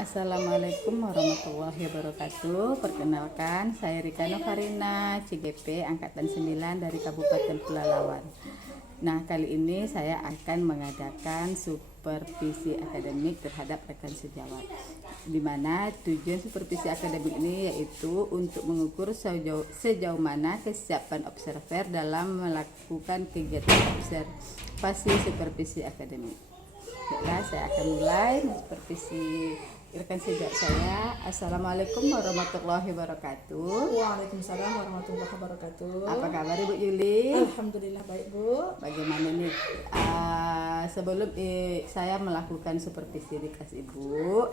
Assalamualaikum warahmatullahi wabarakatuh. Perkenalkan, saya Rika Novarina, CGP Angkatan 9 dari Kabupaten Pelalawan. Nah, kali ini saya akan mengadakan supervisi akademik terhadap rekan sejawat, di mana tujuan supervisi akademik ini yaitu untuk mengukur sejauh mana kesiapan observer dalam melakukan kegiatan observasi supervisi akademik. Baiklah, saya akan mulai supervisi rekan sejawat saya. Assalamualaikum warahmatullahi wabarakatuh. Waalaikumsalam warahmatullahi wabarakatuh. Apa kabar Ibu Yuli? Alhamdulillah baik Bu. Bagaimana nih? Sebelum saya melakukan supervisi di kelas Ibu,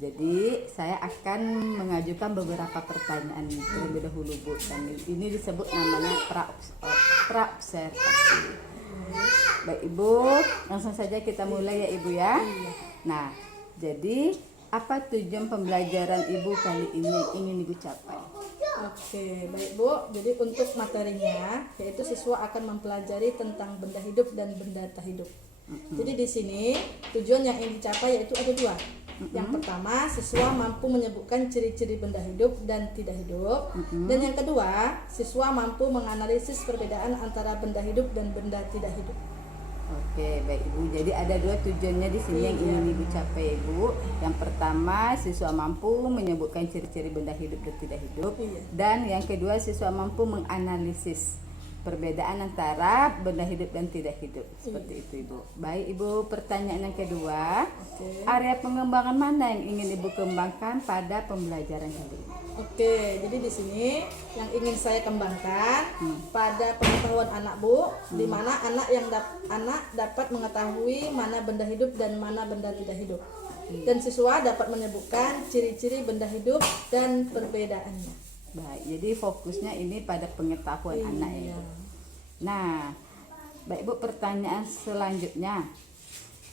jadi saya akan mengajukan beberapa pertanyaan terlebih dahulu Bu. Dan ini disebut namanya pra-observasi. Baik Ibu, langsung saja kita mulai ya Ibu ya. Nah, jadi apa tujuan pembelajaran Ibu kali ini yang ingin Ibu capai? Oke, baik Bu. Jadi untuk materinya yaitu siswa akan mempelajari tentang benda hidup dan benda tak hidup. Jadi di sini tujuan yang ingin dicapai yaitu ada dua. Yang pertama, siswa mampu menyebutkan ciri-ciri benda hidup dan tidak hidup. Dan yang kedua, siswa mampu menganalisis perbedaan antara benda hidup dan benda tidak hidup. Oke, baik Ibu. Jadi ada dua tujuannya di sini yang ingin Ibu capai Ibu. Yang pertama, siswa mampu menyebutkan ciri-ciri benda hidup dan tidak hidup. Dan yang kedua, siswa mampu menganalisis perbedaan antara benda hidup dan tidak hidup. Seperti itu Ibu. Baik Ibu, pertanyaan yang kedua. Area pengembangan mana yang ingin Ibu kembangkan pada pembelajaran kali ini? Oke, jadi di sini yang ingin saya kembangkan pada pengetahuan anak Bu, di mana anak dapat mengetahui mana benda hidup dan mana benda tidak hidup. Dan siswa dapat menyebutkan ciri-ciri benda hidup dan perbedaannya. Baik, jadi fokusnya ini pada pengetahuan anak ya Ibu. Nah, baik Ibu, pertanyaan selanjutnya.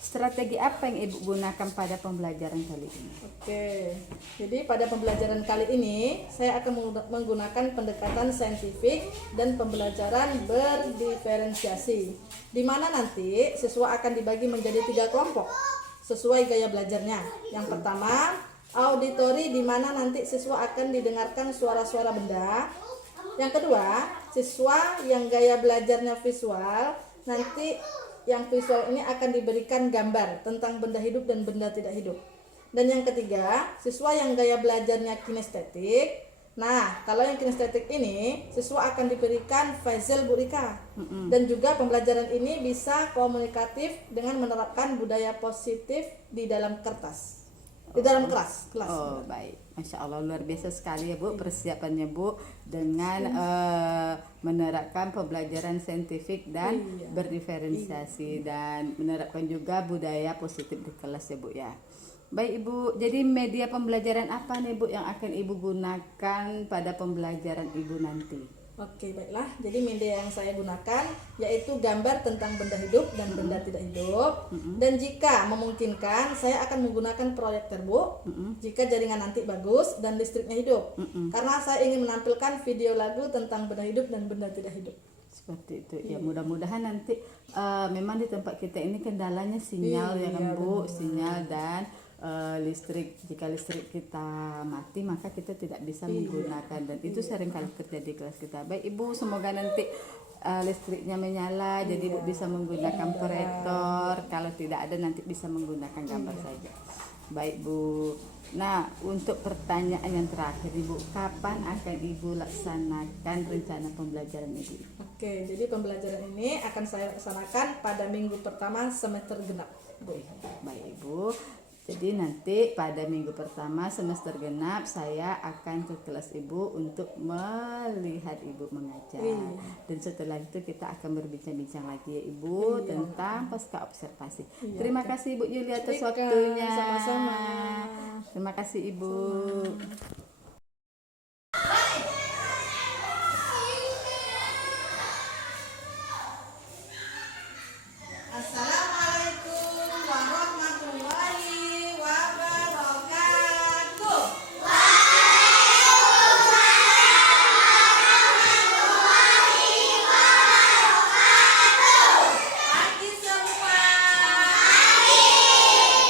Strategi apa yang Ibu gunakan pada pembelajaran kali ini? Oke, jadi pada pembelajaran kali ini saya akan menggunakan pendekatan saintifik dan pembelajaran berdiferensiasi, di mana nanti siswa akan dibagi menjadi 3 kelompok sesuai gaya belajarnya. Yang pertama, auditori, di mana nanti siswa akan didengarkan suara-suara benda. Yang kedua, siswa yang gaya belajarnya visual, nanti yang visual ini akan diberikan gambar tentang benda hidup dan benda tidak hidup. Dan yang ketiga, siswa yang gaya belajarnya kinestetik. Nah, kalau yang kinestetik ini, siswa akan diberikan puzzle Bu Rika. Dan juga pembelajaran ini bisa komunikatif dengan menerapkan budaya positif di dalam kertas. Di dalam kelas. Oh baik, Masya Allah, luar biasa sekali ya Bu persiapannya Bu dengan menerapkan pembelajaran saintifik dan berdiferensiasi dan menerapkan juga budaya positif di kelas ya Bu ya. Baik Ibu, jadi media pembelajaran apa nih Bu yang akan Ibu gunakan pada pembelajaran Ibu nanti? Oke, baiklah. Jadi media yang saya gunakan yaitu gambar tentang benda hidup dan benda tidak hidup. Dan jika memungkinkan, saya akan menggunakan proyektor Bu. Jika jaringan nanti bagus dan listriknya hidup. Karena saya ingin menampilkan video lagu tentang benda hidup dan benda tidak hidup. Seperti itu ya, mudah-mudahan nanti memang di tempat kita ini kendalanya sinyal ya kan Bu, sinyal dan listrik. Jika listrik kita mati maka kita tidak bisa menggunakan, dan itu sering kali terjadi di kelas kita. Baik Ibu, semoga nanti listriknya menyala jadi Ibu bisa menggunakan proyektor. Kalau tidak ada nanti bisa menggunakan gambar saja. Baik Bu. Nah, untuk pertanyaan yang terakhir Ibu, kapan akan Ibu laksanakan rencana pembelajaran Ibu? Oke, jadi pembelajaran ini akan saya laksanakan pada minggu pertama semester genap Bu. Baik Ibu, jadi nanti pada minggu pertama semester genap saya akan ke kelas Ibu untuk melihat Ibu mengajar. Dan setelah itu kita akan berbincang-bincang lagi ya Ibu tentang pasca observasi. Terima kasih Ibu Yuli atas waktunya. Sama-sama. Terima kasih Ibu.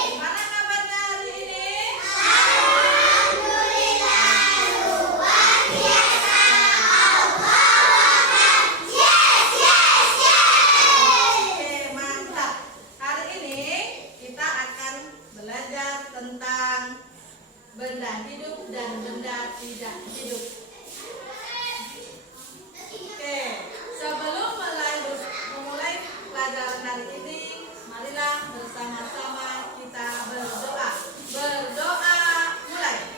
Gimana kabarnya hari ini? belajar tentang benda hidup dan benda tidak hidup. Oke, sebelum memulai pelajaran hari ini, marilah bersama-sama kita berdoa. Berdoa, mulai.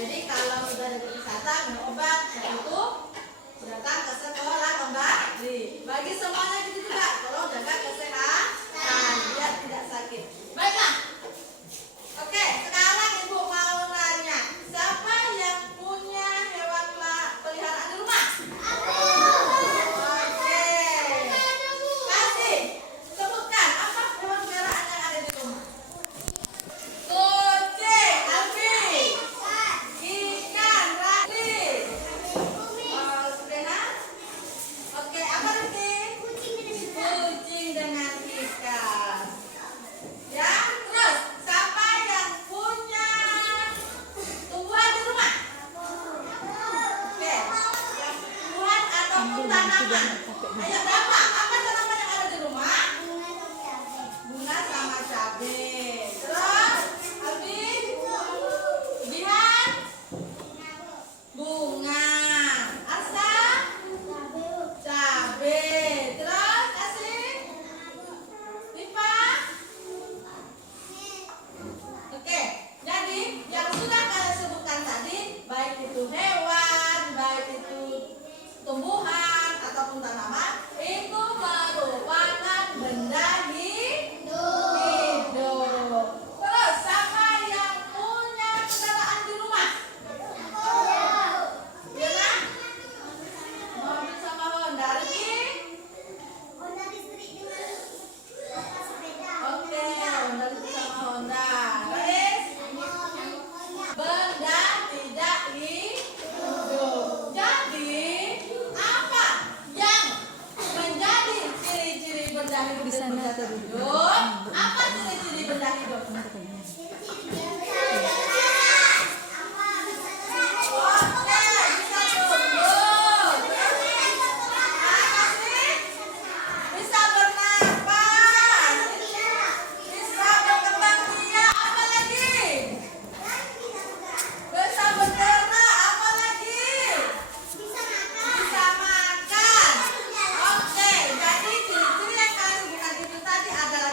Jadi kalau sudah ada kesehatan, minum obat, setelah itu datang ke sekolah kembali. Bagi semuanya gitu juga, tolong jaga kesehatan biar tidak sakit. Baiklah. Oke, sekarang Ibu mau nanya, siapa yang punya hewan peliharaan di rumah? Oke. Kasih, sebutkan apa hewan peliharaan yang ada di rumah? Kucing, Alfi. Ikan, Rati. Oke, apa nanti? Kucing dengan ikan. Ya, terus siapa yang punya tumbuhan di rumah? Oke, tumbuhan ataupun tanaman. Ayo, apa tanaman yang ada di rumah? Bunga sama cabai. Terus, Albi? Lihat? Bunga. Asa? Cabai. Terus, kasih? Lipa? Oke, jadi yang sudah kalian sebutkan tadi, baik itu hewan, baik itu tumbuhan ataupun tanaman, itu merupakan benda hidup. Terus, siapa yang punya kendaraan di rumah? Iya? Mobil sama Honda. Riki? Oke, Honda itu sama Honda. Laris? Benda tidak hidup. Jadi, apa yang menjadi ciri-ciri benda hidup dan benda tidak hidup? Apa ciri-ciri benda hidup? Oke, bisa tumbuh. Bisa bernapas. Bisa berkembang biak. Apa lagi? Bisa berternak. Apa lagi? Bisa makan. Oke, jadi ciri-ciri yang kalian sebutkan itu tadi adalah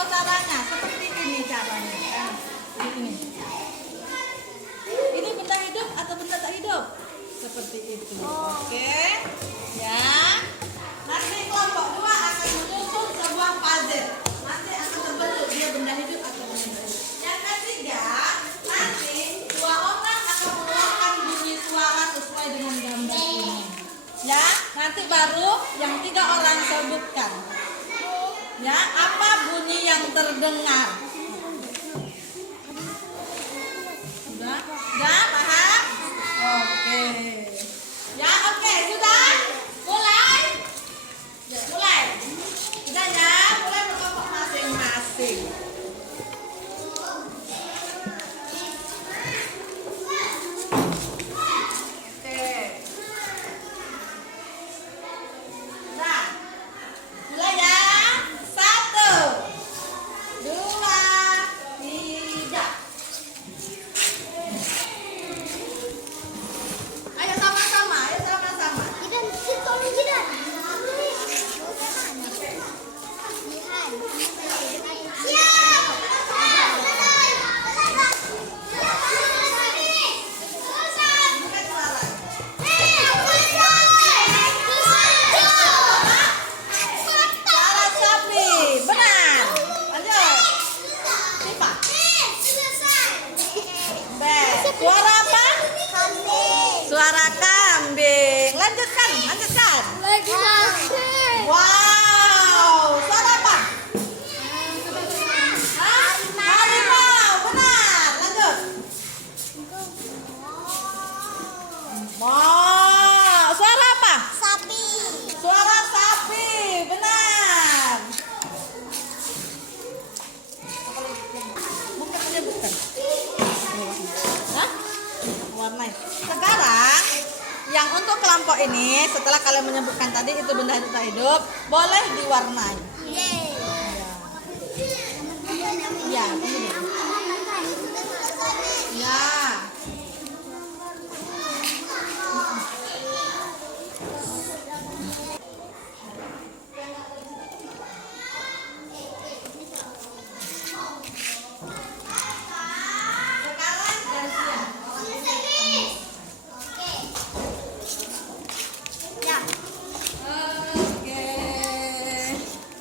contoh caranya seperti ini caranya. Ini. Ini benda hidup atau benda tak hidup? Seperti itu. Oke. Ya. Nanti kelompok 2 akan menyusun sebuah puzzle. Nanti akan terbentuk dia benda hidup atau benda hidup. Yang ketiga, nanti 2 orang akan mengeluarkan bunyi suara sesuai dengan gambar ini. Ya, nanti baru yang 3 orang sebutkan. Ya, apa bunyi yang terdengar? Sudah paham? Oke. Ya, oke, sudah? Mulai? Ya, mulai. Sudah ya, mulai berkelompok masing-masing. Oke. Nah, mulai ya. 1, 2, 3. Ayo sama-sama, ayo sama-sama. Jidan, tolong Jidan. Siap. Bukan suara. Suara sapi. Benar. Lanjut. Pipa. B. Suara apa? Suara kambing. Lanjutkan, lanjutkan. Wow, suara apa? Hah? Harimau. Benar. Lanjut. Wow, suara apa? Sapi. Suara sapi. Benar. Bukan aja bukan. Hah? Warnai. Sekarang yang untuk kelompok ini setelah kalian menyebutkan tadi itu benda hidup tak hidup, boleh diwarnai. Ya, ini. Ya. Sekarang gantian. Oke.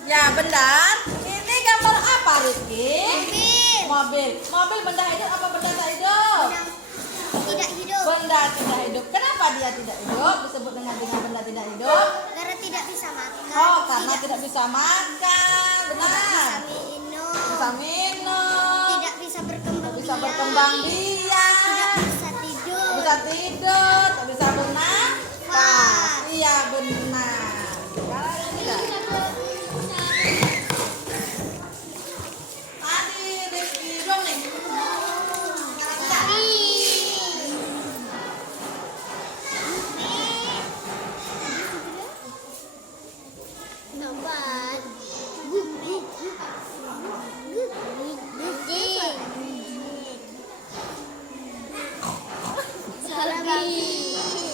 Ya, benar. Ini gambar apa, Rizky? Mobil. Mobil benda hidup apa benda tak hidup? Tidak hidup. Benda tidak hidup. Kenapa dia tidak hidup? Disebut dengan benda tidak hidup? Karena tidak bisa makan. Oh, karena tidak bisa makan. Benar. Minum. Bisa minum. Tidak bisa berkembang. Bisa berkembang biak. Tidak bisa tidur. Bisa tidur. Tak bisa bernafas. Iya, benar. Sekarang ini dah. Tadi Rizky dong nih. Sekarang tidak. Nampak. Salah kaki.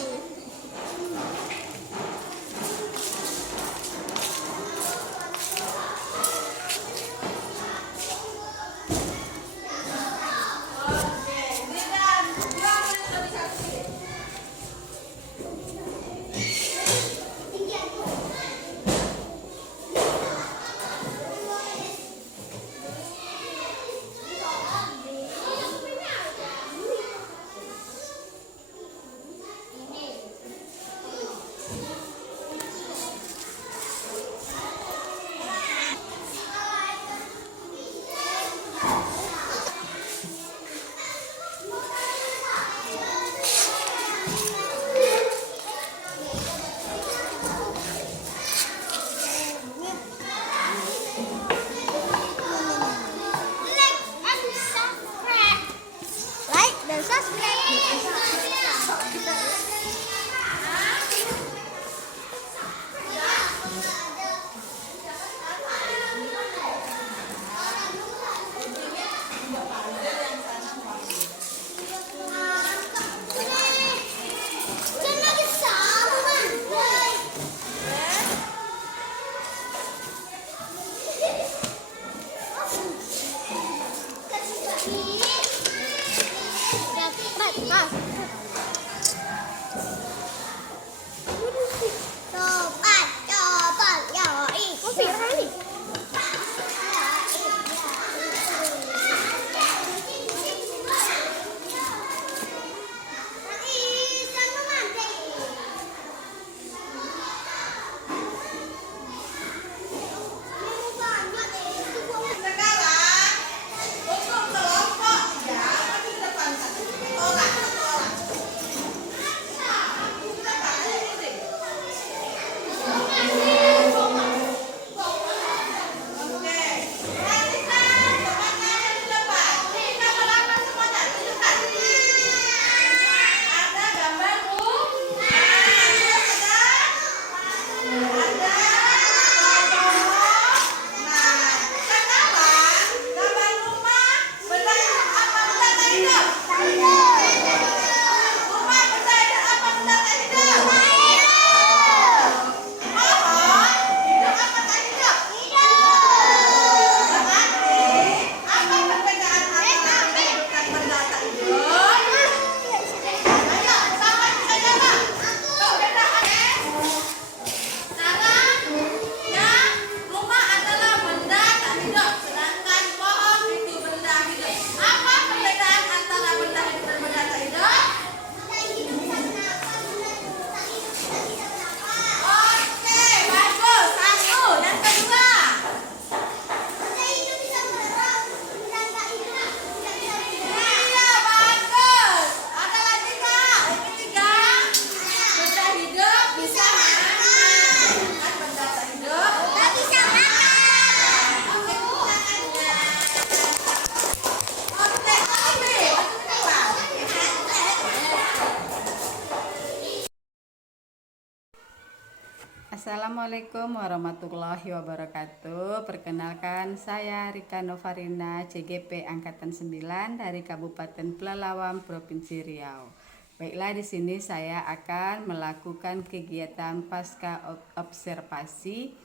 Assalamualaikum warahmatullahi wabarakatuh. Perkenalkan, saya Rika Novarina, CGP Angkatan 9 dari Kabupaten Pelalawan, Provinsi Riau. Baiklah, di sini saya akan melakukan kegiatan pasca observasi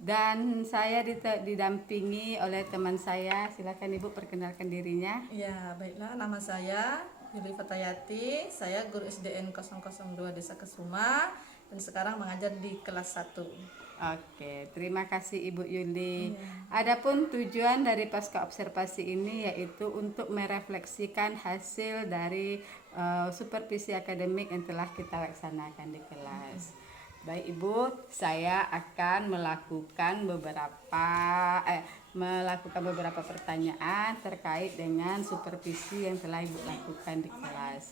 dan saya didampingi oleh teman saya. Silakan Ibu perkenalkan dirinya. Ya, baiklah, nama saya Yuli Fatayati, saya guru SDN 002 Desa Kesuma dan sekarang mengajar di kelas 1. Oke, terima kasih Ibu Yuli. Adapun tujuan dari pasca observasi ini yaitu untuk merefleksikan hasil dari supervisi akademik yang telah kita laksanakan di kelas. Baik Ibu, saya akan melakukan beberapa pertanyaan terkait dengan supervisi yang telah Ibu lakukan di kelas.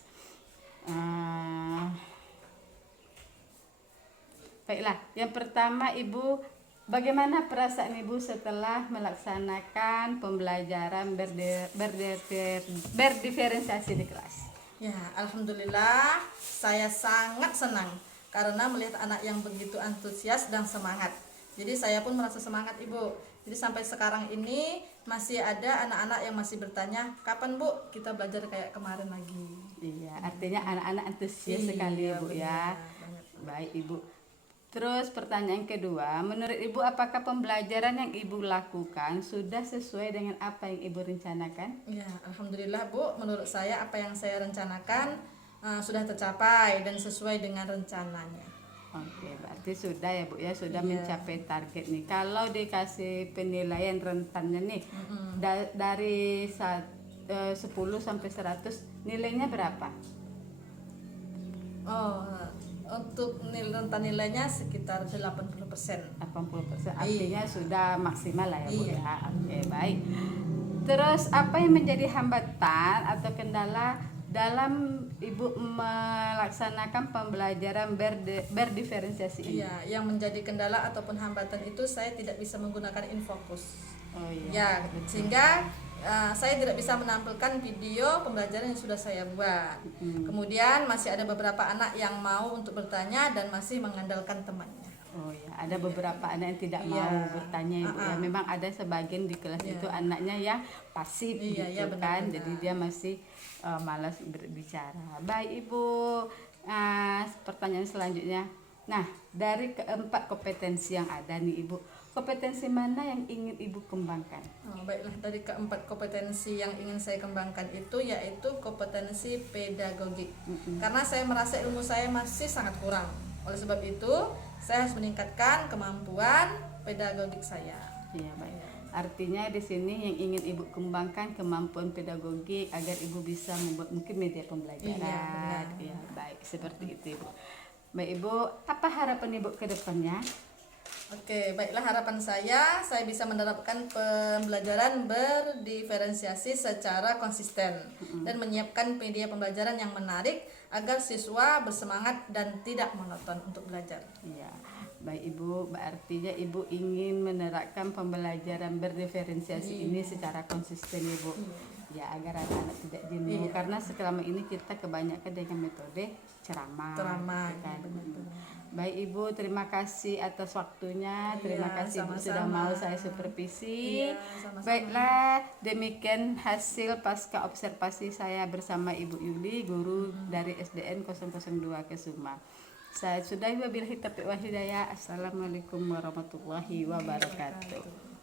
Baiklah, yang pertama Ibu, bagaimana perasaan Ibu setelah melaksanakan pembelajaran berdiferensiasi di kelas? Ya, alhamdulillah saya sangat senang karena melihat anak yang begitu antusias dan semangat. Jadi saya pun merasa semangat Ibu. Jadi sampai sekarang ini masih ada anak-anak yang masih bertanya, kapan Bu kita belajar kayak kemarin lagi? Iya, artinya anak-anak antusias sekali ya Bu ya. Baik Ibu. Terus pertanyaan kedua, menurut Ibu apakah pembelajaran yang Ibu lakukan sudah sesuai dengan apa yang Ibu rencanakan? Ya, alhamdulillah Bu, menurut saya apa yang saya rencanakan sudah tercapai dan sesuai dengan rencananya. Oke, berarti sudah ya Bu ya, sudah mencapai target nih. Kalau dikasih penilaian rentannya nih, dari 10 sampai 100, nilainya berapa? Oh, untuk rentan nilainya sekitar 80%. 80%, artinya sudah maksimal lah ya Bu ya. Oke, baik. Terus apa yang menjadi hambatan atau kendala dalam Ibu melaksanakan pembelajaran berdiferensiasi ini? Iya, yang menjadi kendala ataupun hambatan itu saya tidak bisa menggunakan infocus. Oh iya. Ya, sehingga saya tidak bisa menampilkan video pembelajaran yang sudah saya buat. Kemudian masih ada beberapa anak yang mau untuk bertanya dan masih mengandalkan temannya. Oh ya, ada beberapa anak yang tidak mau bertanya Ibu ya. Memang ada sebagian di kelas itu anaknya yang pasif gitu kan. Jadi dia masih malas berbicara. Baik Ibu, pertanyaan selanjutnya. Nah, dari keempat kompetensi yang ada nih Ibu, kompetensi mana yang ingin Ibu kembangkan? Baiklah, dari keempat kompetensi yang ingin saya kembangkan itu yaitu kompetensi pedagogik. Karena saya merasa ilmu saya masih sangat kurang. Oleh sebab itu, saya harus meningkatkan kemampuan pedagogik saya. Iya, baik. Artinya di sini yang ingin Ibu kembangkan kemampuan pedagogik agar Ibu bisa membuat mungkin media pembelajaran. Iya, baik, seperti itu Ibu. Baik Ibu, apa harapan Ibu ke depannya? Oke, baiklah, harapan saya bisa menerapkan pembelajaran berdiferensiasi secara konsisten dan menyiapkan media pembelajaran yang menarik agar siswa bersemangat dan tidak monoton untuk belajar. Iya, baik Ibu, artinya Ibu ingin menerapkan pembelajaran berdiferensiasi ini secara konsisten Ibu. Ya, agar anak-anak tidak jenuh. Karena selama ini kita kebanyakan dengan metode ceramah. Kan? Baik Ibu, terima kasih atas waktunya. Terima kasih Ibu sudah mau saya supervisi. Baiklah, demikian hasil pasca observasi saya bersama Ibu Yuli, guru dari SDN 002 Kesuma. Saya sudah wabillahi taufiq wal hidayah. Assalamualaikum warahmatullahi wabarakatuh.